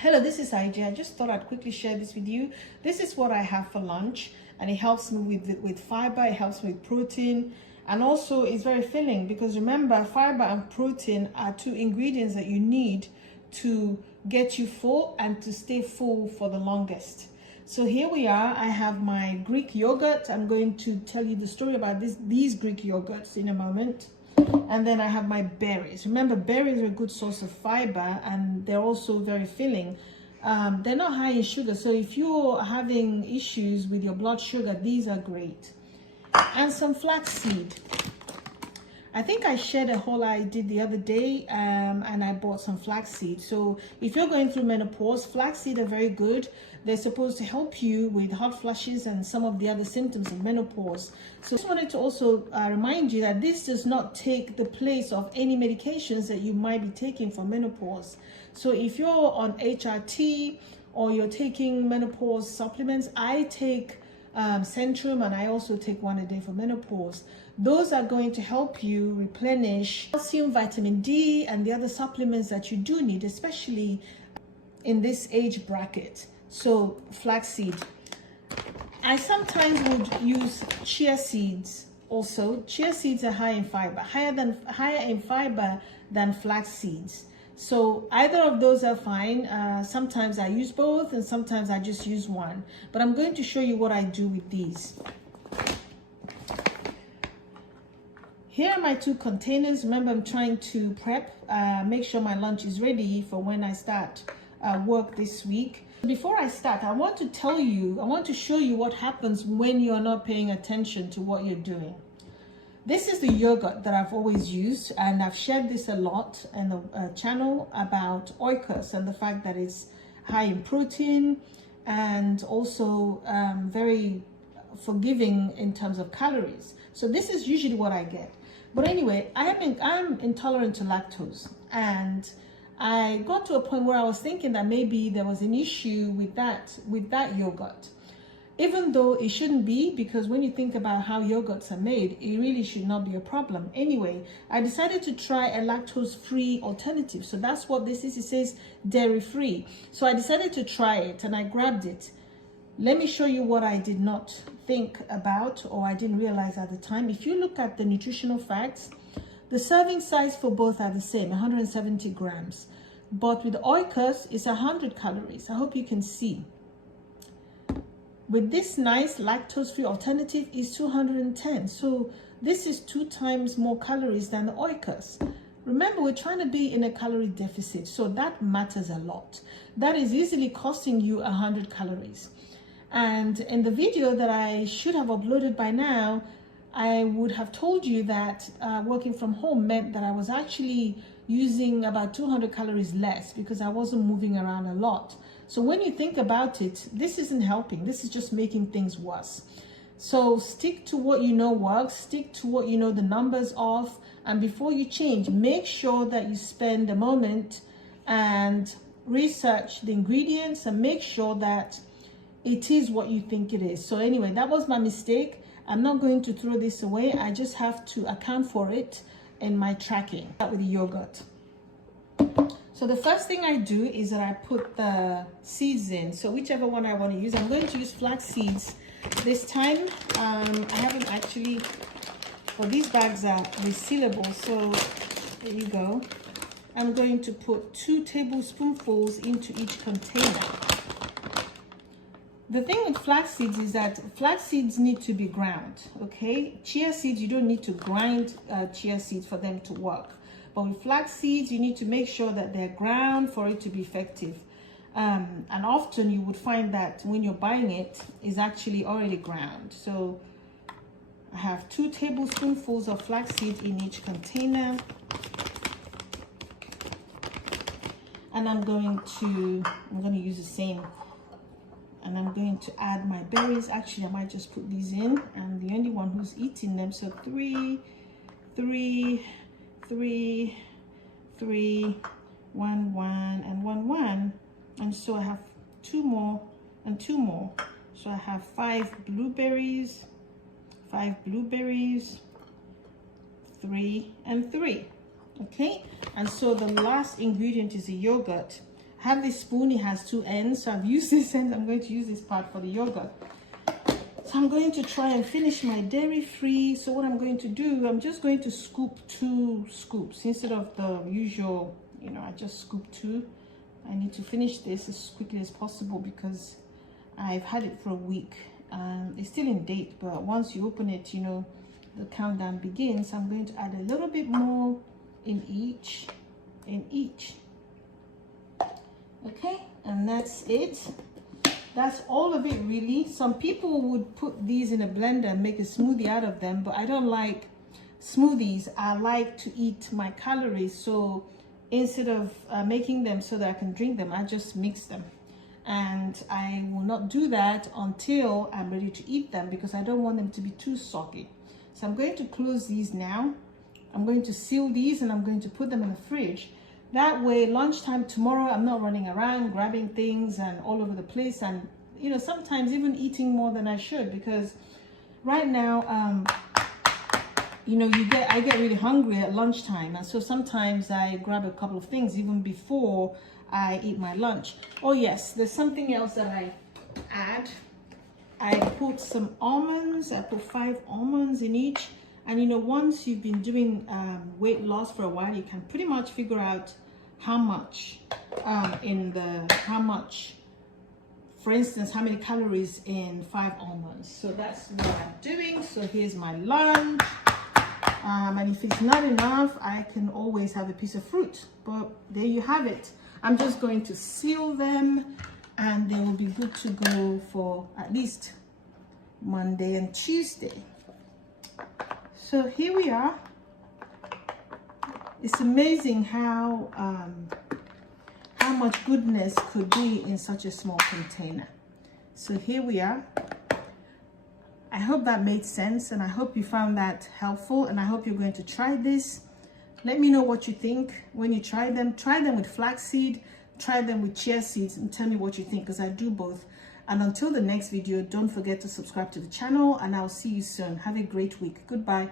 Hello, this is IJ. I just thought I'd quickly share this with you. This is what I have for lunch, and it helps me with fiber, it helps me with protein, and also it's very filling because remember, fiber and protein are two ingredients that you need to get you full and to stay full for the longest. So here we are. I have my Greek yogurt. I'm going to tell you the story about these Greek yogurts in a moment. And then I have my berries. Remember, berries are a good source of fiber and they're also very filling. They're not high in sugar, so if you're having issues with your blood sugar, these are great. And some flaxseed. I think I shared a haul I did the other day, and I bought some flaxseed. So if you're going through menopause, flaxseed are very good. They're supposed to help you with hot flushes and some of the other symptoms of menopause. So I just wanted to also remind you that this does not take the place of any medications that you might be taking for menopause. So if you're on HRT or you're taking menopause supplements, I take Centrum, and I also take one a day for menopause. Those are going to help you replenish calcium, vitamin D, and the other supplements that you do need, especially in this age bracket. So flaxseed. I sometimes would use chia seeds also. Chia seeds are high in fiber, higher in fiber than flax seeds. So either of those are fine. Sometimes I use both and sometimes I just use one. But I'm going to show you what I do with these. Here are my two containers. Remember, I'm trying to prep, make sure my lunch is ready for when I start work this week. Before I start, I want to show you what happens when you're not paying attention to what you're doing. This is the yogurt that I've always used, and I've shared this a lot in the channel about oikos and the fact that it's high in protein and also very forgiving in terms of calories. So this is usually what I get. But anyway, I'm intolerant to lactose, and I got to a point where I was thinking that maybe there was an issue with that yogurt. Even though it shouldn't be, because when you think about how yogurts are made, it really should not be a problem. Anyway, I decided to try a lactose-free alternative. So that's what this is. It says dairy-free. So I decided to try it and I grabbed it. Let me show you what I did not think about or I didn't realize at the time. If you look at the nutritional facts, the serving size for both are the same, 170 grams. But with oikos, it's 100 calories. I hope you can see. With this nice lactose-free alternative is 210. So this is 2 times more calories than the oikos. Remember, we're trying to be in a calorie deficit, so that matters a lot. That is easily costing you 100 calories. And in the video that I should have uploaded by now, I would have told you that working from home meant that I was actually using about 200 calories less because I wasn't moving around a lot. So when you think about it, this isn't helping. This is just making things worse. So stick to what you know works, stick to what you know the numbers of, and before you change, make sure that you spend a moment and research the ingredients and make sure that it is what you think it is. So anyway, that was my mistake. I'm not going to throw this away. I just have to account for it in my tracking. Start with the yogurt. So the first thing I do is that I put the seeds in. So whichever one I want to use, I'm going to use flax seeds this time. I haven't actually, well, these bags are resealable. So there you go. I'm going to put 2 tablespoonfuls into each container. The thing with flax seeds is that flax seeds need to be ground, okay? Chia seeds, you don't need to grind chia seeds for them to work. But with flax seeds, you need to make sure that they're ground for it to be effective. And often you would find that when you're buying it, it's actually already ground. So I have 2 tablespoonfuls of flax seeds in each container. And I'm going to use the same. And I'm going to add my berries. Actually, I might just put these in. I'm the only one who's eating them. So 3, 3, 3, 3, 1, 1, and 1, 1. And so I have 2 more and 2 more. So I have 5 blueberries, 3 and 3. Okay, and so the last ingredient is the yogurt. I have this spoon, it has 2 ends, so I've used this end. I'm going to use this part for the yogurt. So I'm going to try and finish my dairy free. So what I'm going to do, I'm just going to scoop 2 scoops instead of the usual, you know, I just scoop 2. I need to finish this as quickly as possible because I've had it for a week. It's still in date, but once you open it, you know, the countdown begins. I'm going to add a little bit more in each. Okay, and that's it. That's all of it really. Some people would put these in a blender and make a smoothie out of them, but I don't like smoothies. I like to eat my calories, so instead of making them so that I can drink them, I just mix them. And I will not do that until I'm ready to eat them because I don't want them to be too soggy. So I'm going to close these now. I'm going to seal these and I'm going to put them in the fridge. That way, lunchtime tomorrow, I'm not running around grabbing things and all over the place, and you know, sometimes even eating more than I should, because right now, you know, I get really hungry at lunchtime, and so sometimes I grab a couple of things even before I eat my lunch. Oh yes, there's something else that I add. I put some almonds. I put 5 almonds in each. And you know, once you've been doing weight loss for a while, you can pretty much figure out how much, for instance, how many calories in 5 almonds. So that's what I'm doing. So here's my lunch. And if it's not enough, I can always have a piece of fruit. But there you have it. I'm just going to seal them and they will be good to go for at least Monday and Tuesday. So here we are. It's amazing how much goodness could be in such a small container. So here we are. I hope that made sense and I hope you found that helpful, and I hope you're going to try this. Let me know what you think when you try them. Try them with flaxseed, try them with chia seeds, and tell me what you think, because I do both. And until the next video, don't forget to subscribe to the channel, and I'll see you soon. Have a great week. Goodbye.